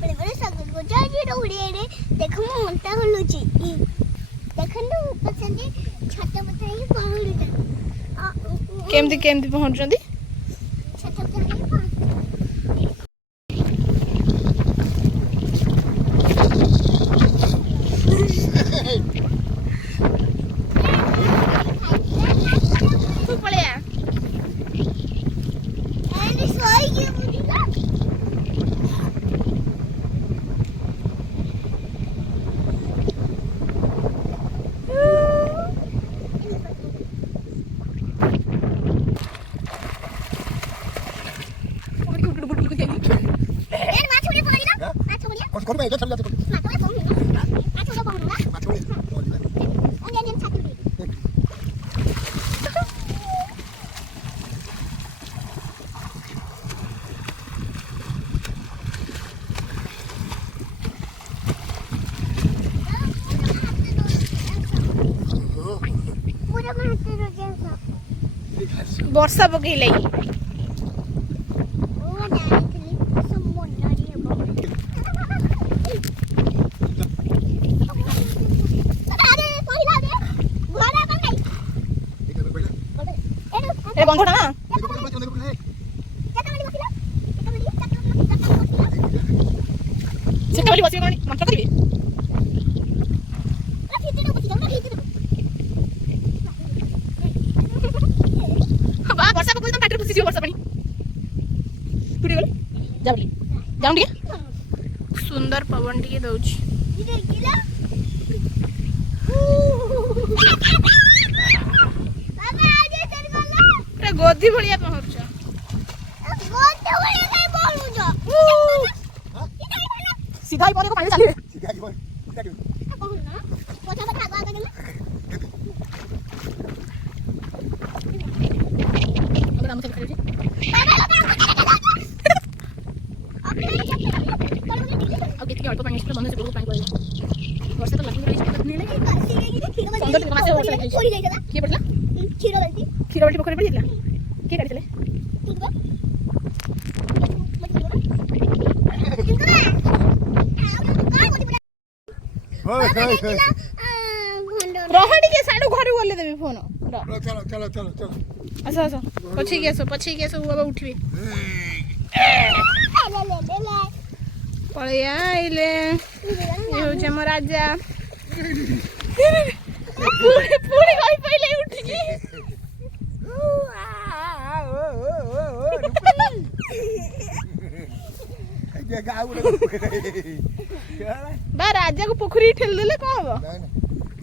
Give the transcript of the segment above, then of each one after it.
बड़े बड़े सागर को जाजी उड़े रे देखो मु उल्टा हलुची देखंदु पसंदी छात बताई पहुड़ी केमती केमती पहुंचंदी छात बताई तू पड़े आ एनी सोई के मुझीला कौन भाई चल जाते ना तो मैं बोलूंगा ना तो मैं बोलूंगा अंदर दिन छाती उड़ी पूरा महत्व रोजेंसा वर्षा पकईले ओ डायरेक्टली सब मोनारी हेबो अरे पहिला दे घोड़ा बन गई ए बंधटा ना सेटा वाली बसी कोनी मंत्र करबी बा वर्षा पकई तुम पाटर फसी जीव वर्षा पानी टुटी गले जाऊ टिके सुंदर पवन टिके दउची पूरा गोदी भलिया पहुंच सीधा ही पानी को पानी चलिए सीधा की बोल सीधा की अगर हम सब खड़े अब कितनी अल्प पानी से बंद से बहुत पानी पड़ेगा वर्षा तो लगने नहीं लगी सुंदर टिके मासे वर्षा लगी के पड़ला खीरा बाल्टी पोखरी पड़ी दिला के काढी चले रोहड़ी के साडू घर बोले देबी फोन चलो चलो चलो चलो अच्छा अच्छा पछी के सब अब उठबी पळया आइले ये हो जे राजा पूरी गई पहले उठ गई बा राजा को पोखरी ठेल देले कौन हबो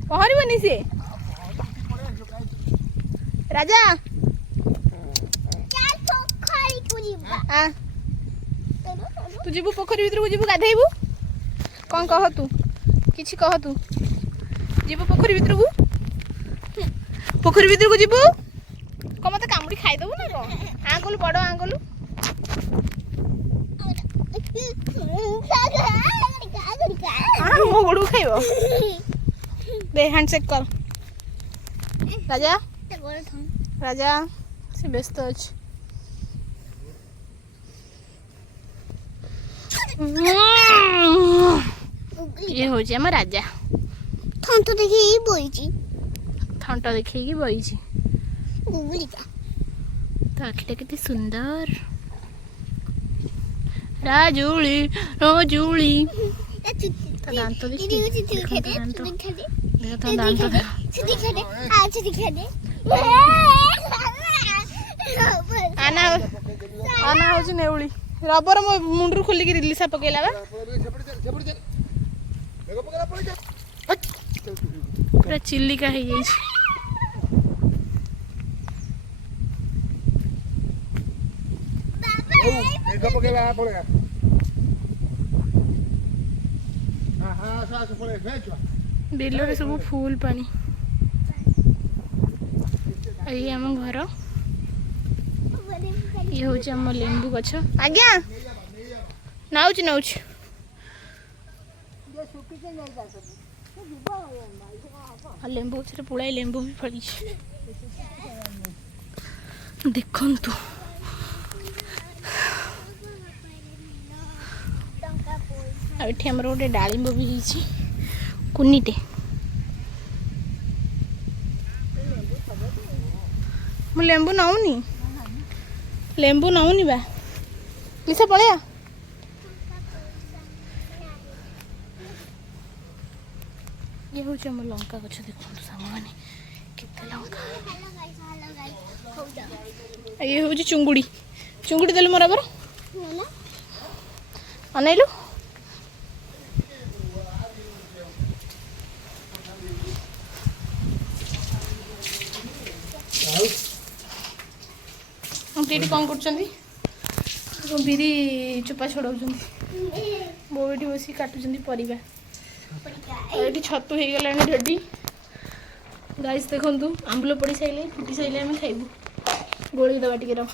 पहरी बनी से राजा चल पोखरी को जीवा आ तू जीबू पोखरी भीतर को जीबू गाधेबू कौन कह तू किछि कह तू जीबू पोखरी भीतर को जीबू को मते कामुडी खाइ दबू ना को आंगुल बड़ आंगुल मो गोड़ू खाइबो दे हैंडशेक कर राजा राजा से व्यस्त अछि ये हो जे हम राजा थंतो देखि बोइची थंटा देखी बईची गुगली का तो आखिटा कितनी सुंदर राजूली राजूली तो दांत तो देखी देखो तो दांत आना आना हो नेउली रबर मो मुंडरू खोली के रिलीसा पकेला बा पूरा चिल्ली का है ये बिल रे सब फुल पानी ये आम घर ये हूँ आम लेंबू गछ आज्ञा नाउच नाउच लेंबू गछ पुड़ाई लेंबू भी फड़ी देखु ଏଠି ଆମର ଗୋଟେ ଡାଳିମ୍ବ ବି ହେଇଛି କୁନିଟେ। ମୁଁ ଲେମ୍ବୁ ନଉନି ବା ଲିସା ପଳେଆ। ଇଏ ହେଉଛି ଆମ ଲଙ୍କା ଗଛ ଦେଖନ୍ତୁ ସାଙ୍ଗମାନେ କେତେ ଲଙ୍କା। ଇଏ ହେଉଛି ଚୁଙ୍ଗୁଡ଼ି ଦେଲୁ ମୋର ଆବର ଅନେଇଲୁ। ଏଠି କ'ଣ କରୁଛନ୍ତି? ବିରି ଚୋପା ଛଡ଼ାଉଛନ୍ତି। ବୋଉ ଏଠି ବସିକି କାଟୁଛନ୍ତି ପରିବା। ଏଠି ଛତୁ ହେଇଗଲାଣି ରେଡ଼ି। ଗାଇସ୍ ଦେଖନ୍ତୁ ଆମ୍ବୁଲ ପଡ଼ି ସାଇଲେ ଫୁଟି ସାଇଲେ ଆମେ ଖାଇବୁ। ଗୋଳେଇ ଦେବା ଟିକେ ରହ।